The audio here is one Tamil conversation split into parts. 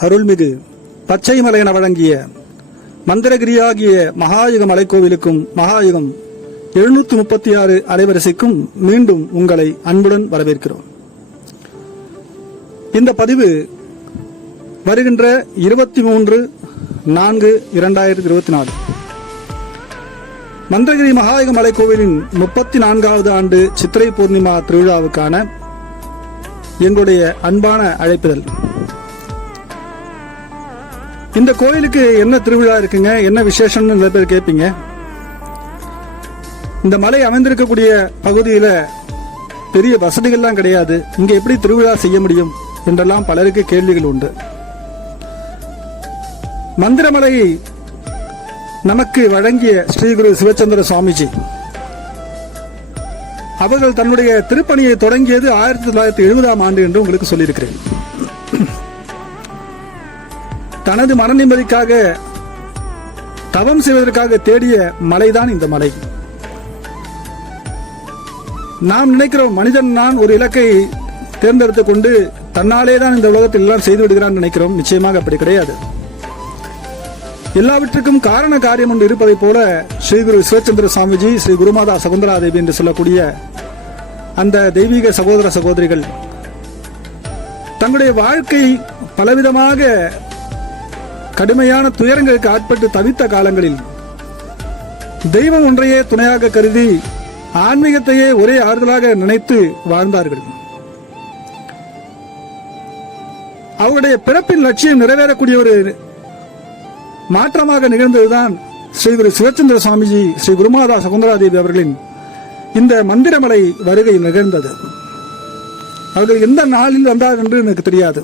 அருள்மிகு பச்சைமலை மலையென வழங்கிய மந்திரகிரியாகிய மகாயுக மலைக்கோவிலுக்கும் மகாயுகம் எழுநூத்தி முப்பத்தி ஆறு அலைவரிசைக்கும் மீண்டும் உங்களை அன்புடன் வரவேற்கிறோம். இந்த பதிவு வருகின்ற இருபத்தி மூன்று நான்கு இரண்டாயிரத்தி இருபத்தி நாலு மந்திரகிரி மகாயுக மலைக்கோவிலின் முப்பத்தி நான்காவது ஆண்டு சித்திரை பூர்ணிமா திருவிழாவுக்கான எங்களுடைய அன்பான அழைப்புதல் இந்த கோயிலுக்கு என்ன திருவிழா இருக்குங்க? என்ன விசேஷம்னு நிறைய பேர் கேட்பீங்க. இந்த மலை அமைந்திருக்கக்கூடிய பகுதியில பெரிய வசதிகள்லாம் கிடையாது. இங்க எப்படி திருவிழா செய்ய முடியும் என்றெல்லாம் பலருக்கு கேள்விகள் உண்டு. மந்திரமலையை நமக்கு வழங்கிய ஸ்ரீ குரு சிவச்சந்திர சுவாமிஜி. அவர்கள் தன்னுடைய திருப்பணியை தொடங்கியது ஆயிரத்தி தொள்ளாயிரத்தி எழுபதாம் ஆண்டு என்று உங்களுக்கு சொல்லியிருக்கிறேன். தனது மன நிம்மதிக்காக தவம் செய்வதற்காக தேடிய மலைதான் இந்த மலை. நாம் நினைக்கிறோம் மனிதன் நான் ஒரு இலக்கை தேர்ந்தெடுத்துக் கொண்டு தன்னாலே தான் இந்த உலகத்தில் எல்லாம் செய்து விடுகிறான் நினைக்கிறோம். நிச்சயமாக அப்படி கிடையாது. எல்லாவற்றுக்கும் காரண காரியம் ஒன்று இருப்பதைப் போல ஸ்ரீ குரு சிவச்சந்திர சுவாமிஜி ஸ்ரீ குருமாதா சகுந்தரா தேவி என்று சொல்லக்கூடிய அந்த தெய்வீக சகோதர சகோதரிகள் தங்களுடைய வாழ்க்கை பலவிதமாக கடுமையான துயரங்களுக்கு ஆட்பட்டு தவித்த காலங்களில் தெய்வம் ஒன்றையே துணையாக கருதி ஆன்மீகத்தையே ஒரே ஆறுதலாக நினைத்து வாழ்ந்தார்கள். அவருடைய பிறப்பின் லட்சியம் நிறைவேறக்கூடிய ஒரு மாற்றமாக நிகழ்ந்ததுதான் ஸ்ரீ குரு சிவச்சந்திர சுவாமிஜி ஸ்ரீ குருமாதா சகுந்தராதேவி அவர்களின் இந்த மந்திரமலை வருகை நிகழ்ந்தது. அவர்கள் எந்த நாளில் வந்தார் என்று எனக்கு தெரியாது.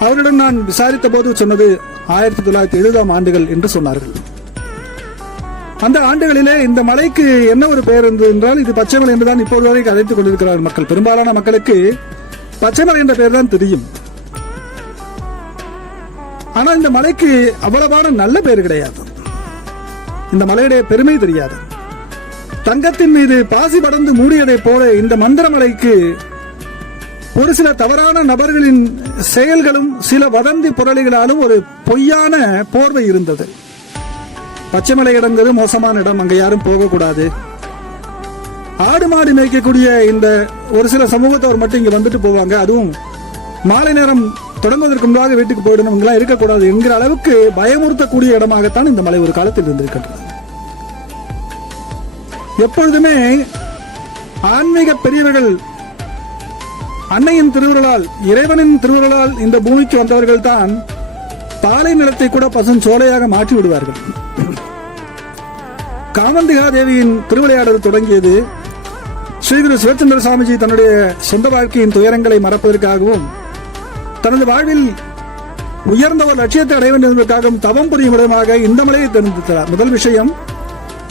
அவரிடம் நான் விசாரித்த போது சொன்னது ஆயிரத்தி தொள்ளாயிரத்தி எழுபதாம் ஆண்டுகள் என்று சொன்னார்கள். அந்த ஆண்டுகளிலே இந்த மலைக்கு என்ன ஒரு பெயர் இருந்தது என்றால் இது பச்சைமலை என்றுதான் இப்போது வரைக்கும் அழைத்துக் கொண்டிருக்கிறார் மக்கள். பெரும்பாலான மக்களுக்கு பச்சைமலை என்ற பெயர் தான் தெரியும். ஆனால் இந்த மலைக்கு அவ்வளவான நல்ல பெயர் கிடையாது. இந்த மலையுடைய பெருமை தெரியாது. தங்கத்தின் மீது பாசி படர்ந்து மூடியதைப் போல இந்த மந்திரமலைக்கு ஒரு சில தவறான நபர்களின் செயல்களும் சில வதந்தி புரளிகளாலும் ஒரு பொய்யான போர்வை இருந்தது. பச்சைமலை இடங்கிறது மோசமான இடம் அங்க யாரும் போகக்கூடாது. ஆடு மாடு மேய்க்கக்கூடிய இந்த ஒரு சில சமூகத்தவர் மட்டும் இங்க வந்துட்டு போவாங்க. அதுவும் மாலை நேரம் தொடங்குவதற்கு முன்பாக வீட்டுக்கு போயிடணும் இங்கெல்லாம் இருக்கக்கூடாது என்கிற அளவுக்கு பயமுறுத்தக்கூடிய இடமாகத்தான் இந்த மலை ஒரு காலத்தில் இருந்திருக்கின்றது. எப்பொழுதுமே ஆன்மீக பெரியவர்கள் அன்னையின் திருவுருளால் இறைவனின் திருவுருளால் இந்த பூமிக்கு வந்தவர்கள் தான் பாலை நிலத்தை கூட பசும் சோலையாக மாற்றி விடுவார்கள். காமந்திகா தேவியின் திருவிளையாடல் தொடங்கியது ஸ்ரீ குரு சிவச்சந்திர சுவாமிஜி தன்னுடைய சொந்த வாழ்க்கையின் துயரங்களை மறப்பதற்காகவும் தனது வாழ்வில் உயர்ந்த ஒரு லட்சியத்தை அடைய வேண்டியதற்காகவும் தவம் புரியும் விதமாக இந்த மலையை தெரிந்திருக்கிறார் முதல் விஷயம்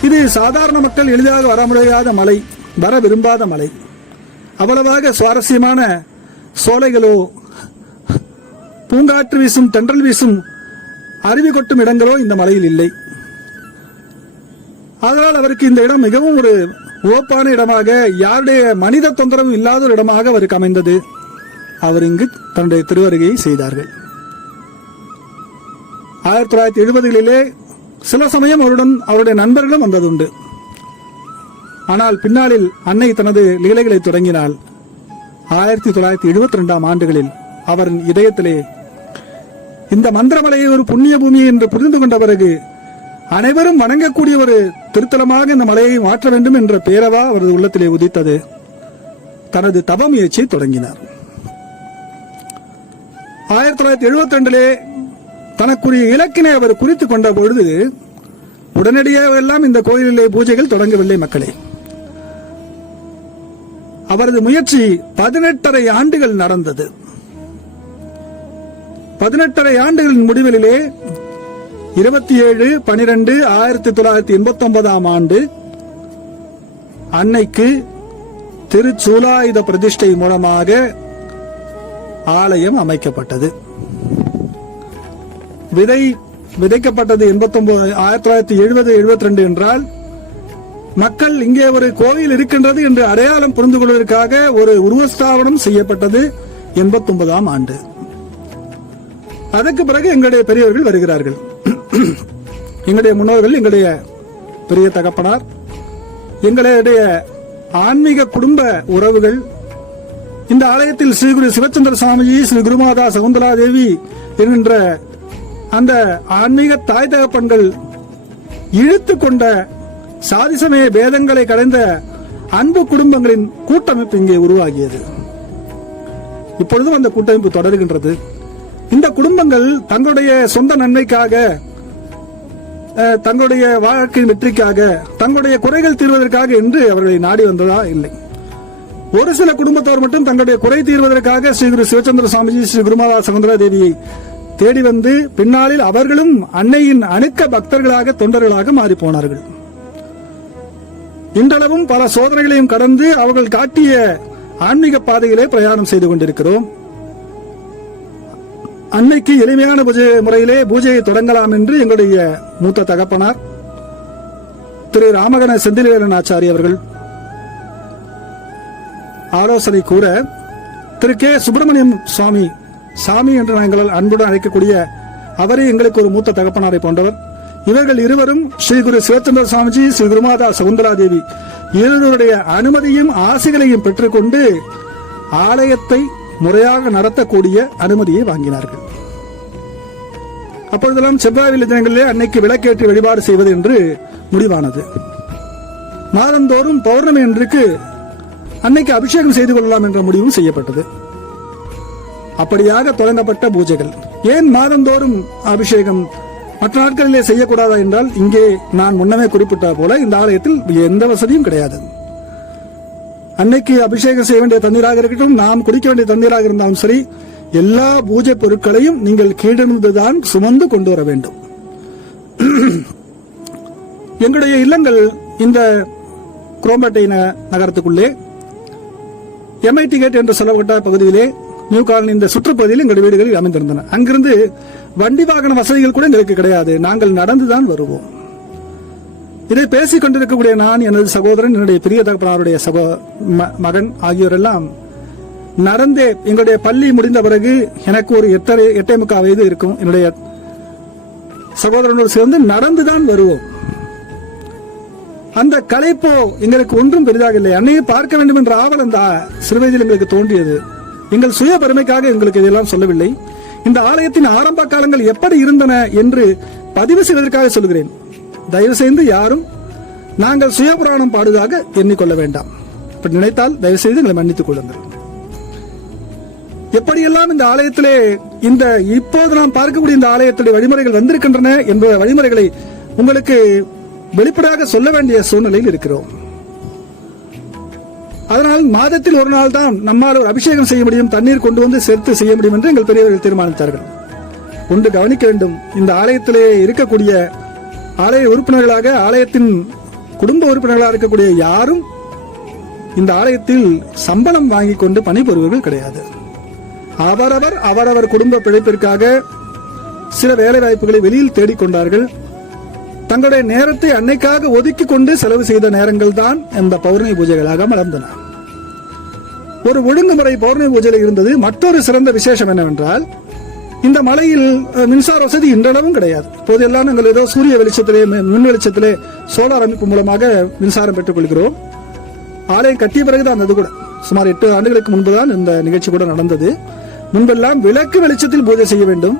இது சாதாரண மக்கள் எளிதாக வர முடியாத மலை வர விரும்பாத மலை. அவ்வளவாக சுவாரஸ்யமான சோலைகளோ பூங்காற்று வீசும் தென்றல் வீசும் அருவி கொட்டும் இடங்களோ இந்த மலையில் இல்லை. அதனால் அவருக்கு இந்த இடம் மிகவும் ஒரு ஓப்பான இடமாக யாருடைய மனித தொந்தரவு இல்லாத ஒரு இடமாக அவருக்கு அமைந்தது. அவர் இங்கு தன்னுடைய திருவருகையை செய்தார்கள். ஆயிரத்தி தொள்ளாயிரத்தி எழுபதுகளிலே சில சமயம் அவருடன் அவருடைய நண்பர்களும் வந்ததுண்டு. ஆனால் பின்னாளில் அன்னை தனது லீலைகளை தொடங்கினாள். ஆயிரத்தி தொள்ளாயிரத்தி எழுபத்தி ரெண்டாம் ஆண்டுகளில் அவரின் இதயத்திலே இந்த மந்திரமலையை ஒரு புண்ணிய பூமி என்று புரிந்து கொண்ட பிறகு அனைவரும் வணங்கக்கூடிய ஒரு திருத்தலமாக இந்த மலையை மாற்ற வேண்டும் என்ற பேரவா அவரது உள்ளத்திலே உதித்தது. தனது தவ முயற்சியை தொடங்கினார். ஆயிரத்தி தொள்ளாயிரத்தி எழுபத்தி ரெண்டிலே தனக்குரிய இலக்கினை அவர் குறித்துக் கொண்ட பொழுது உடனடியாக எல்லாம் இந்த கோயிலிலே பூஜைகள் தொடங்கவில்லை மக்களே. அவரது முயற்சி பதினெட்டரை ஆண்டுகள் நடந்தது. பதினெட்டரை ஆண்டுகளின் முடிவிலே இருபத்தி ஏழு பனிரெண்டு ஆயிரத்தி தொள்ளாயிரத்தி எண்பத்தி ஒன்பதாம் ஆண்டு அன்னைக்கு திருச்சூலாயுத பிரதிஷ்டை மூலமாக ஆலயம் அமைக்கப்பட்டது. விதை விதைக்கப்பட்டது எண்பத்தி ஒன்பது ஆயிரத்தி தொள்ளாயிரத்தி எழுபது எழுபத்தி ரெண்டு என்றால் மக்கள் இங்கே ஒரு கோயில் இருக்கின்றது என்று அடையாளம் புரிந்து கொள்வதற்காக ஒரு உருவஸ்தாபனம் செய்யப்பட்டது எண்பத்தி ஒன்பதாம் ஆண்டு. அதற்கு பிறகு எங்களுடைய பெரியவர்கள் வருகிறார்கள். எங்களுடைய முன்னோர்கள் எங்களுடைய பெரிய தகப்பனார் எங்களுடைய ஆன்மீக குடும்ப உறவுகள் இந்த ஆலயத்தில் ஸ்ரீ குரு சிவச்சந்திர சுவாமிஜி ஸ்ரீ குருமாதா சகுந்தலா தேவி என்கின்ற அந்த ஆன்மீக தாய் தகப்பன்கள் இழுத்து கொண்ட சாதிசமய பேதங்களை கலைந்த அன்பு குடும்பங்களின் கூட்டமைப்பு இங்கே உருவாகியது. இப்பொழுதும் அந்த கூட்டமைப்பு தொடர்கின்றது. இந்த குடும்பங்கள் தங்களுடைய சொந்த நன்மைக்காக தங்களுடைய வாழ்க்கையின் வெற்றிக்காக தங்களுடைய குறைகள் தீர்வதற்காக என்று அவர்களை நாடி வந்ததா? இல்லை. ஒரு சில குடும்பத்தவர் மட்டும் தங்களுடைய குறை தீர்வதற்காக ஸ்ரீ குரு சிவச்சந்திர சுவாமிஜி ஸ்ரீ குருமாதா சகுந்தரா தேவியை தேடி வந்து பின்னாளில் அவர்களும் அன்னையின் அணுக்க பக்தர்களாக தொண்டர்களாக மாறி போனார்கள். இன்றளவும் பல சோதனைகளையும் கடந்து அவர்கள் காட்டிய ஆன்மீக பாதையிலே பிரயாணம் செய்து கொண்டிருக்கிறோம். அன்னைக்கு எளிமையான பூஜை முறையிலே பூஜையை தொடங்கலாம் என்று எங்களுடைய மூத்த தகப்பனார் திரு ராமகண செந்திலேரன் ஆச்சாரி அவர்கள் ஆலோசனை கூற திரு கே சுப்பிரமணியம் சுவாமி சாமி என்று எங்களால் அன்புடன் அழைக்கக்கூடிய அவரே எங்களுக்கு ஒரு மூத்த தகப்பனாரை போன்றவர். இவர்கள் இருவரும் ஸ்ரீ குரு சிவச்சந்திர சுவாமிஜி ஸ்ரீ குருமாதா சகுந்தரா தேவி இருவருடைய அனுமதியும் ஆசைகளையும் பெற்றுக்கொண்டு ஆலயத்தை முறையாக நடத்தக்கூடிய அனுமதியை வாங்கினார்கள். அப்பொழுதெல்லாம் செவ்வாயில் தினங்களிலே அன்னைக்கு விளக்கேற்றி வழிபாடு செய்வது என்று முடிவானது. மாதந்தோறும் பௌர்ணமி என்றுக்கு அன்னைக்கு அபிஷேகம் செய்து கொள்ளலாம் என்ற முடிவும் செய்யப்பட்டது. அப்படியாக தொடங்கப்பட்ட பூஜைகள். ஏன் மாதந்தோறும் அபிஷேகம் மற்ற நாட்களிலே செய்யக்கூடாதா என்றால் இங்கே நான் முன்னமே குறிப்பிட்ட போல இந்த ஆலயத்தில் எந்த வசதியும் கிடையாது. அன்னைக்கு அபிஷேகம் செய்ய வேண்டிய தண்ணீராக இருக்கட்டும் நாம் குடிக்க வேண்டிய தண்ணீராக இருந்தாலும் சரி எல்லா பூஜை பொருட்களையும் நீங்கள் கீழிருந்துதான் சுமந்து கொண்டு வர வேண்டும். எங்களுடைய இல்லங்கள் இந்த குரோம்பேட்டை நகரத்துக்குள்ளே எம்ஐடி கேட் என்று சொல்லப்பட்ட பகுதியிலே நியூ காலனி இந்த சுற்றுப்பகுதியில் எங்கள் வீடுகளில் அமைந்திருந்தன. அங்கிருந்து வண்டி வாகன வசதிகள் கூட எங்களுக்கு கிடையாது. நாங்கள் நடந்துதான் வருவோம். இதை பேசிக் கொண்டிருக்கக்கூடிய நான் எனது சகோதரன் என்னுடைய பெரிய தகப்பனாருடைய சகோ ம- மகன் ஆகியோரெல்லாம் நடந்தே எங்களுடைய பள்ளி முடிந்த பிறகு எனக்கு ஒரு எட்டரை எட்டே முக்கால் வயது இருக்கும். என்னுடைய சகோதரனோடு சேர்ந்து நடந்துதான் வருவோம். அந்த கலைப்போ எங்களுக்கு ஒன்றும் பெரிதாக இல்லை. அன்னையை பார்க்க வேண்டும் என்ற ஆவல் அந்த சிறுவயதில் எங்களுக்கு தோன்றியது. எங்கள் சுய பெருமைக்காக எங்களுக்கு இதெல்லாம் சொல்லவில்லை. இந்த ஆலயத்தின் ஆரம்ப காலங்கள் எப்படி இருந்தன என்று பதிவு செய்வதற்காக சொல்கிறேன். தயவு செய்து யாரும் நாங்கள் சுய புராணம் பாடுவதாக எண்ணிக்கொள்ள வேண்டாம். இப்படி நினைத்தால் தயவு செய்து எங்களை மன்னித்துக் கொள்ளுங்கள். எப்படியெல்லாம் இந்த ஆலயத்திலே இந்த இப்போது நாம் பார்க்கக்கூடிய இந்த ஆலயத்துடைய வழிமுறைகள் வந்திருக்கின்றன என்ற வழிமுறைகளை உங்களுக்கு வெளிப்படையாக சொல்ல வேண்டிய சூழ்நிலையில் இருக்கிறோம். அதனால் மாதத்தில் ஒரு நாள் தான் நம்மால் ஒரு அபிஷேகம் செய்ய முடியும் தண்ணீர் கொண்டு வந்து சேர்த்து செய்ய முடியும் என்று எங்கள் பெரியவர்கள் தீர்மானித்தார்கள். ஒன்று கவனிக்க வேண்டும் இந்த ஆலயத்திலே இருக்கக்கூடிய ஆலய உறுப்பினர்களாக ஆலயத்தின் குடும்ப உறுப்பினர்களாக இருக்கக்கூடிய யாரும் இந்த ஆலயத்தில் சம்பளம் வாங்கி கொண்டு பணிபுரிபவர்கள் கிடையாது. அவரவர் அவரவர் குடும்ப பிழைப்பிற்காக சில வேலை வாய்ப்புகளை வெளியில் தேடிக்கொண்டார்கள் தங்களுடைய நேரத்தை அன்னைக்காக ஒதுக்கி கொண்டு செலவு செய்த நேரங்கள் தான் இந்த பௌர்ணமி பூஜைகளாக மலர்ந்தன. ஒரு ஒழுங்குமுறை பௌர்ணமி பூஜையில் இருந்தது மற்றொரு சிறந்த விசேஷம் என்னவென்றால் இந்த மலையில் மின்சார வசதி இன்றளவும் கிடையாது. இப்போதெல்லாம் நாங்கள் ஏதோ சூரிய வெளிச்சத்திலே மின் வெளிச்சத்திலே சோலார் அமைப்பு மூலமாக மின்சாரம் பெற்றுக் கொள்கிறோம் ஆலயம் கட்டிய பிறகுதான் அது கூட. சுமார் எட்டு ஆண்டுகளுக்கு முன்புதான் இந்த நிகழ்ச்சி கூட நடந்தது. முன்பெல்லாம் விளக்கு வெளிச்சத்தில் பூஜை செய்ய வேண்டும்.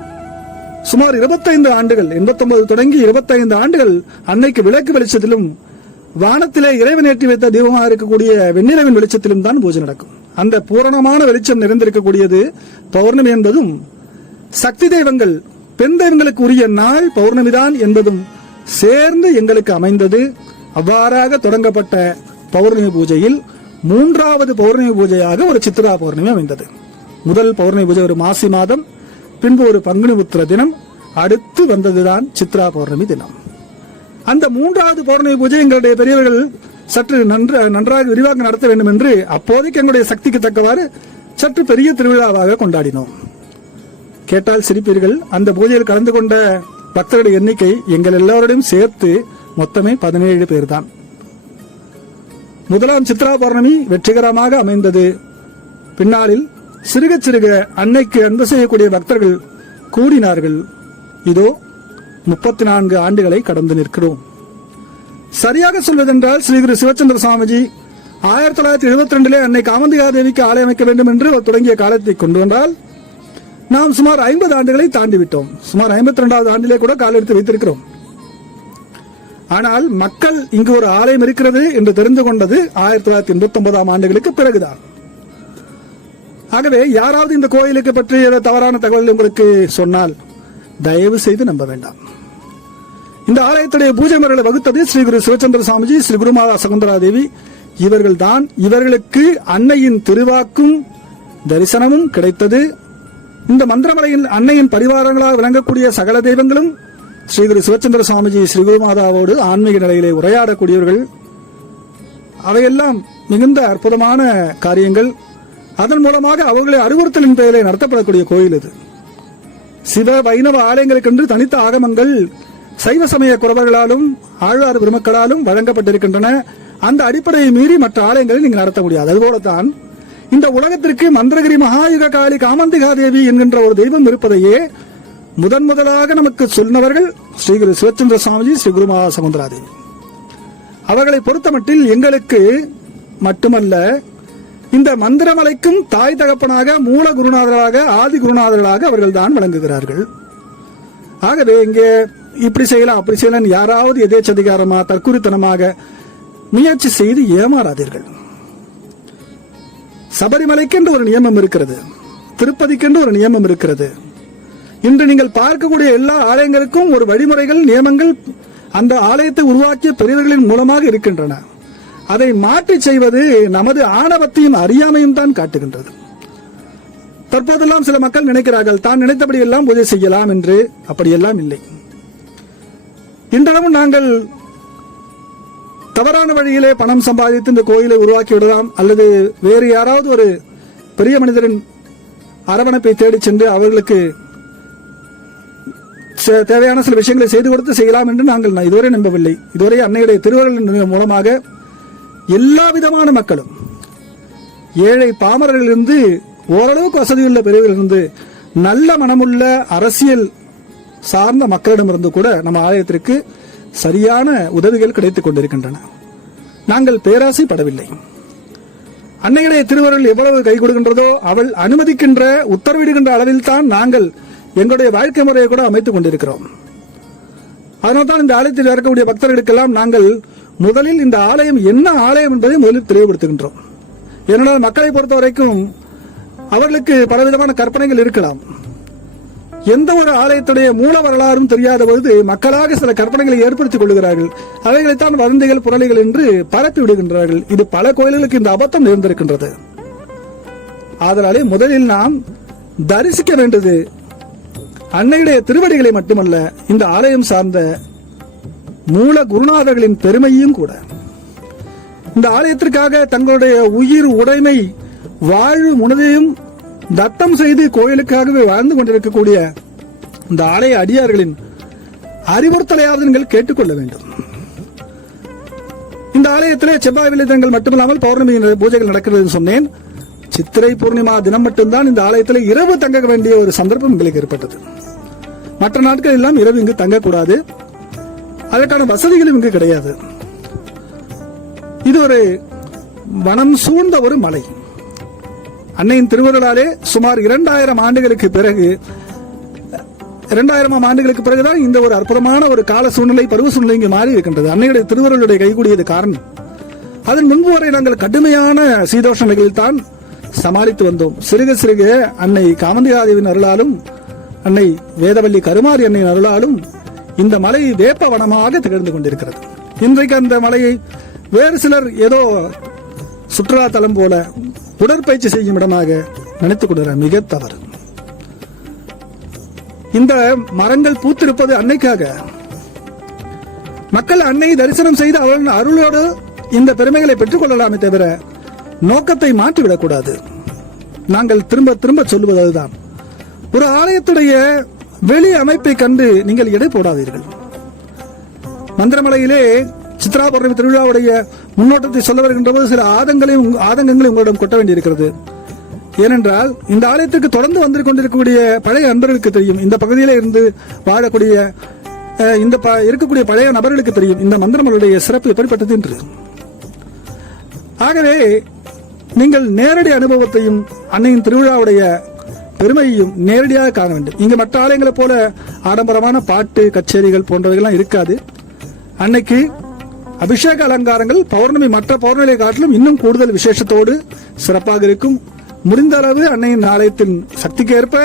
சுமார் 25 ஆண்டுகள் 89 தொடங்கி 25 ஆண்டுகள் அன்னைக்கு விளக்கு வெளிச்சத்திலும் வானத்திலே இறைவன் ஏற்றி வைத்த தீபமாக இருக்கக்கூடிய வெண்ணிலவின் வெளிச்சத்திலும் தான் பூஜை நடக்கும். அந்த பூரணமான வெளிச்சம் நிறைந்திருக்கக்கூடியது பௌர்ணமி என்பதும் சக்தி தெய்வங்கள் பெண் தெய்வங்களுக்கு உரிய நாள் பௌர்ணமிதான் என்பதும் சேர்ந்து எங்களுக்கு அமைந்தது. அவ்வாறாக தொடங்கப்பட்ட பௌர்ணமி பூஜையில் மூன்றாவது பௌர்ணமி பூஜையாக ஒரு சித்ரா பௌர்ணமி அமைந்தது. முதல் பௌர்ணமி பூஜை ஒரு மாசி மாதம் பின்பு ஒரு பங்குனி உத்திர தினம் அடுத்து வந்ததுதான் சித்ரா பௌர்ணமி தினம். அந்த மூன்றாவது பௌர்ணமி பூஜை எங்களுடைய பெரியவர்கள் சற்று நன்று நன்றாக விரிவாக நடத்த வேண்டும் என்று அப்போதைக்கு எங்களுடைய சக்திக்கு தக்கவாறு சற்று பெரிய திருவிழாவாக கொண்டாடினோம். கேட்டால் சிரிப்பீர்கள் அந்த பூஜையில் கலந்து கொண்ட பக்தர்களுடைய எண்ணிக்கை எங்கள் எல்லோருடையும் சேர்த்து மொத்தமே பதினேழு பேர் தான் முதலாம் சித்ரா பௌர்ணமி வெற்றிகரமாக அமைந்தது. பின்னாளில் சிறுக சிறுக அன்னைக்கு அன்பு செய்யக்கூடிய பக்தர்கள் கூடினார்கள் இதோ முப்பத்தி நான்கு ஆண்டுகளை கடந்து நிற்கிறோம். சரியாக சொல்வதென்றால் ஸ்ரீ குரு சிவச்சந்திர சுவாமிஜி ஆயிரத்தி தொள்ளாயிரத்தி எழுபத்தி ரெண்டிலே அன்னை காமந்திகா தேவிக்கு ஆலயம் அமைக்க வேண்டும் என்று அவர் தொடங்கிய காலத்தை கொண்டு வந்தால் நாம் சுமார் ஐம்பது ஆண்டுகளை தாண்டி விட்டோம். சுமார் ஐம்பத்தி ரெண்டாவது ஆண்டிலே கூட காலெடுத்து வைத்திருக்கிறோம். ஆனால் மக்கள் இங்கு ஒரு ஆலயம் இருக்கிறது என்று தெரிந்து கொண்டது ஆயிரத்தி தொள்ளாயிரத்தி எண்பத்தி ஒன்பதாம் ஆண்டுகளுக்கு பிறகுதான். ஆகவே யாராவது இந்த கோயிலுக்கு பற்றி ஏதோ தவறான தகவல் உங்களுக்கு சொன்னால் தயவு செய்து நம்ப வேண்டாம். இந்த ஆலயத்துடைய பூஜை முறைகளை வகுத்தது ஸ்ரீ குரு சிவச்சந்திர சுவாமிஜி ஸ்ரீ குருமாதா சகுந்தரா தேவி. இவர்கள் தான் இவர்களுக்கு அன்னையின் திருவாக்கும் தரிசனமும் கிடைத்தது. இந்த மந்திரமலையில் அன்னையின் பரிவாரங்களாக விளங்கக்கூடிய சகல தெய்வங்களும் ஸ்ரீ குரு சிவச்சந்திர சுவாமிஜி ஸ்ரீ குருமாதாவோடு ஆன்மீக நிலையிலே உரையாடக்கூடியவர்கள். அவையெல்லாம் மிகுந்த அற்புதமான காரியங்கள். அதன் மூலமாக அவர்களை அறிவுறுத்தலின் பெயரில் நடத்தப்படக்கூடிய கோயில் இது. சிவ வைணவ ஆலயங்களுக்கென்று தனித்த ஆகமங்கள் சைவ சமய குறவர்களாலும் ஆழ்வார் பெருமக்களாலும் வழங்கப்பட்டிருக்கின்றன. அந்த அடிப்படையை மீறி மற்ற ஆலயங்களை நீங்கள் நடத்த முடியாது. அதுபோலத்தான் இந்த உலகத்திற்கு மந்திரகிரி மகாயுக காளி காமந்திகா தேவி என்கின்ற ஒரு தெய்வம் இருப்பதையே முதன் முதலாக நமக்கு சொன்னவர்கள் ஸ்ரீ குரு சிவச்சந்திர சுவாமிஜி ஸ்ரீ குருமா சமுந்தரா தேவி அவர்களை பொறுத்தமட்டில் எங்களுக்கு மட்டுமல்ல இந்த மந்திரமலைக்கும் தாய் தகப்பனாக மூல குருநாதராக ஆதி குருநாதர்களாக அவர்கள் தான் வழங்குகிறார்கள் ஆகவே இங்கே இப்படி செய்யலாம் அப்படி செய்யலாம் யாராவது எதேச்சதிகாரமா தற்குறித்தனமாக முயற்சி செய்து ஏமாறாதீர்கள். சபரிமலைக்கென்று ஒரு நியமம் இருக்கிறது திருப்பதிக்கென்று ஒரு நியமம் இருக்கிறது. இன்று நீங்கள் பார்க்கக்கூடிய எல்லா ஆலயங்களுக்கும் ஒரு வழிமுறைகள் நியமங்கள் அந்த ஆலயத்தை உருவாக்கிய பெரியவர்களின் மூலமாக இருக்கின்றன. அதை மாற்றி செய்வது நமது ஆணவத்தையும் அறியாமையும் தான் காட்டுகின்றது. தற்போதெல்லாம் சில மக்கள் நினைக்கிறார்கள் தான் நினைத்தபடி எல்லாம் பூஜை செய்யலாம் என்று. அப்படியெல்லாம் இல்லை. இன்றளவும் நாங்கள் தவறான வழியிலே பணம் சம்பாதித்து இந்த கோயிலை உருவாக்கி விடலாம் அல்லது வேறு யாராவது ஒரு பெரிய மனிதரின் அரவணைப்பை தேடி சென்று அவர்களுக்கு தேவையான சில விஷயங்களை செய்து கொடுத்து செய்யலாம் என்று நாங்கள் இதுவரை நம்பவில்லை. இதுவரை அன்னையுடைய திருவருளின் மூலமாக எல்லா விதமான மக்களும். ஏழை பாமரர்களிலிருந்து ஓரளவுக்கு வசதியுள்ள பிரிவிலிருந்து நல்ல மனமுள்ள அரசியல் சார்ந்த மக்களிடமிருந்து கூட நம்ம ஆலயத்திற்கு சரியான உதவிகள் கிடைத்துக் கொண்டிருக்கின்றன. நாங்கள் பேராசைப்படவில்லை. அன்னையுடைய திருவருள் எவ்வளவு கை கொடுக்கின்றதோ அவள் அனுமதிக்கின்ற உத்தரவிடுகின்ற அளவில் தான் நாங்கள் எங்களுடைய வாழ்க்கை முறையை கூட அமைத்துக் கொண்டிருக்கிறோம். அதனால்தான் இந்த ஆலயத்தில் இருக்கக்கூடிய பக்தர்களுக்கெல்லாம் நாங்கள் முதலில் இந்த ஆலயம் என்ன ஆலயம் என்பதை முதலில் தெளிவுபடுத்துகின்றோம். ஏனென்றால் மக்களை பொறுத்த வரைக்கும் அவர்களுக்கு பலவிதமான கற்பனைகள் இருக்கலாம். எந்த ஒரு ஆலயத்துடைய மூல வரலாறும் தெரியாத பொழுது மக்களாக சில கற்பனைகளை ஏற்படுத்திக் கொள்கிறார்கள் அவைகளைத்தான் வதந்திகள் புரளிகள் என்று பரப்பி விடுகின்றார்கள். இது பல கோயில்களுக்கு இந்த அபத்தம் நேர்ந்திருக்கின்றது. ஆதலாலே முதலில் நாம் தரிசிக்க வேண்டியது அன்னையுடைய திருவடிகளை மட்டுமல்ல இந்த ஆலயம் சார்ந்த மூல குருநாதர்களின் பெருமையும் கூட. இந்த ஆலயத்திற்காக தங்களுடைய உயிர் உடைமை வாழ்வு முழுதையும் தத்தம் செய்து கோயிலுக்காகவே வாழ்ந்து கொண்டிருக்கக்கூடிய இந்த ஆலய அடியார்களின் அறிவுறுத்தலையாவது நீங்கள் கேட்டுக்கொள்ள வேண்டும். இந்த ஆலயத்திலே செவ்வாய் விளைதங்கள் மட்டுமில்லாமல் பௌர்ணமி பூஜைகள் நடக்கிறது சொன்னேன். சித்திரை பூர்ணிமா தினம் மட்டும்தான் இந்த ஆலயத்தில் இரவு தங்க வேண்டிய ஒரு சந்தர்ப்பம் எங்களுக்கு ஏற்பட்டது. மற்ற நாட்கள் எல்லாம் இரவு இங்கு தங்கக்கூடாது. அதற்கான வசதிகளும் இங்கு கிடையாது. இது ஒரு வனம் சூழ்ந்த ஒரு மலை. அன்னையின் திருவருளாலே சுமார் இரண்டாயிரம் ஆண்டுகளுக்கு பிறகு இரண்டாயிரம் ஆண்டுகளுக்கு பிறகுதான் இந்த ஒரு அற்புதமான ஒரு கால சூழ்நிலை பருவ சூழ்நிலை இங்கு மாறி இருக்கின்றது. அன்னையுடைய திருவருளுடைய கைகூடியது காரணம். அதன் முன்பு வரை நாங்கள் கடுமையான சீதோஷ தான் சமாளித்து வந்தோம். சிறுக சிறுக அன்னை காமந்திகாதேவின் அருளாலும் அன்னை வேதவல்லி கருமாரி அன்னையின் அருளாலும் இந்த மலை வேப்ப வனமாக திகழ்ந்து கொண்டிருக்கிறது. இன்றைக்கு அந்த மலையை வேறு சிலர் ஏதோ சுற்றுலா தலம் போல உடற்பயிற்சி செய்யும் இடமாக நினைத்துக் கொண்டிருக்கிறார் மிக தவறு. இந்த மரங்கள் பூத்திருப்பது அன்னைக்காக. மக்கள் அன்னை தரிசனம் செய்து அவள் அருளோடு இந்த பெருமைகளை பெற்றுக் கொள்ளலாமே தவிர நோக்கத்தை மாற்றிவிடக்கூடாது. நாங்கள் திரும்ப திரும்ப சொல்லுவது அதுதான். ஒரு ஆலயத்துடைய வெளி அமைப்பை கண்டு நீங்கள் எடை போடாதீர்கள். மந்திரமலையிலே சித்ரா பௌர்ணமி திருவிழாவுடைய முன்னோட்டத்தை சொல்ல வருகின்ற போது சில ஆதங்களையும் ஆதங்கங்களையும் உங்களிடம் கொட்ட வேண்டியிருக்கிறது. ஏனென்றால் இந்த ஆலயத்திற்கு தொடர்ந்து வந்து கொண்டிருக்கக்கூடிய பழைய நண்பர்களுக்கு தெரியும். இந்த பகுதியில இருந்து வாழக்கூடிய அஹ், இந்த ப- இருக்கக்கூடிய பழைய நபர்களுக்கு தெரியும். இந்த மந்திரமலுடைய சிறப்பு எப்படிப்பட்டது என்று. ஆகவே நீங்கள் நேரடி அனுபவத்தையும் அன்னையின் திருவிழாவுடைய பெருமையையும் நேரடியாக காண வேண்டும். இங்கு மற்ற ஆலயங்களைப் போல ஆடம்பரமான பாட்டு கச்சேரிகள் போன்றவைகள்லாம் இருக்காது. அன்னைக்கு அபிஷேக அலங்காரங்கள் பௌர்ணமி மற்ற பௌர்ணமியை காட்டிலும் இன்னும் கூடுதல் விசேஷத்தோடு சிறப்பாக இருக்கும். முடிந்த அளவு அன்னையின் ஆலயத்தின் சக்திக்கேற்ப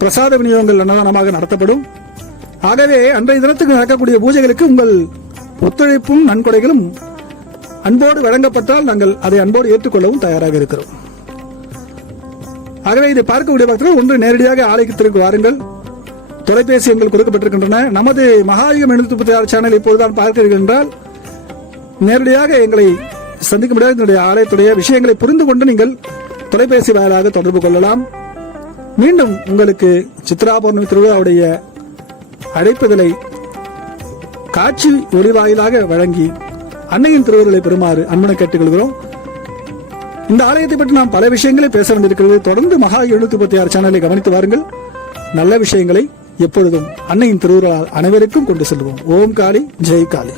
பிரசாத விநியோகங்கள் அன்னதானமாக நடத்தப்படும். ஆகவே அன்றைய தினத்துக்கு நடக்கக்கூடிய பூஜைகளுக்கு உங்கள் ஒத்துழைப்பும் நன்கொடைகளும் அன்போடு வழங்கப்பட்டால் நாங்கள் அதை அன்போடு ஏற்றுக்கொள்ளவும் தயாராக இருக்கிறோம். ஆகவே இதை பார்க்கக்கூடிய பக்தர்கள் ஒன்று நேரடியாக ஆலயத்திற்கு வாருங்கள். தொலைபேசி எங்கள் கொடுக்கப்பட்டிருக்கின்றன. நமது மகாயுகம் எழுநூத்தி ஆறு சேனல் இப்போதுதான் பார்க்கிறீர்கள் என்றால் நேரடியாக எங்களை சந்திக்க முடியாத. என்னுடைய ஆலயத்துடைய விஷயங்களை புரிந்து கொண்டு நீங்கள் தொலைபேசி வாயிலாக தொடர்பு கொள்ளலாம். மீண்டும் உங்களுக்கு சித்ரா பௌர்ணமி திருவிழாவுடைய அழைப்புகளை காட்சி ஒளி வாயிலாக வழங்கி அன்னையின் திருவருளை பெறுமாறு அன்பனை கேட்டுக்கொள்கிறோம். இந்த ஆலயத்தை பற்றி நாம் பல விஷயங்களை பேச வேண்டியிருக்கிறது தொடர்ந்து மகா எழுநூத்தி முப்பத்தி ஆறு சேனலை கவனித்து வாருங்கள். நல்ல விஷயங்களை எப்பொழுதும் அன்னையின் திருவுருளால் அனைவருக்கும் கொண்டு செல்வோம். ஓம் காளி ஜெய் காளி.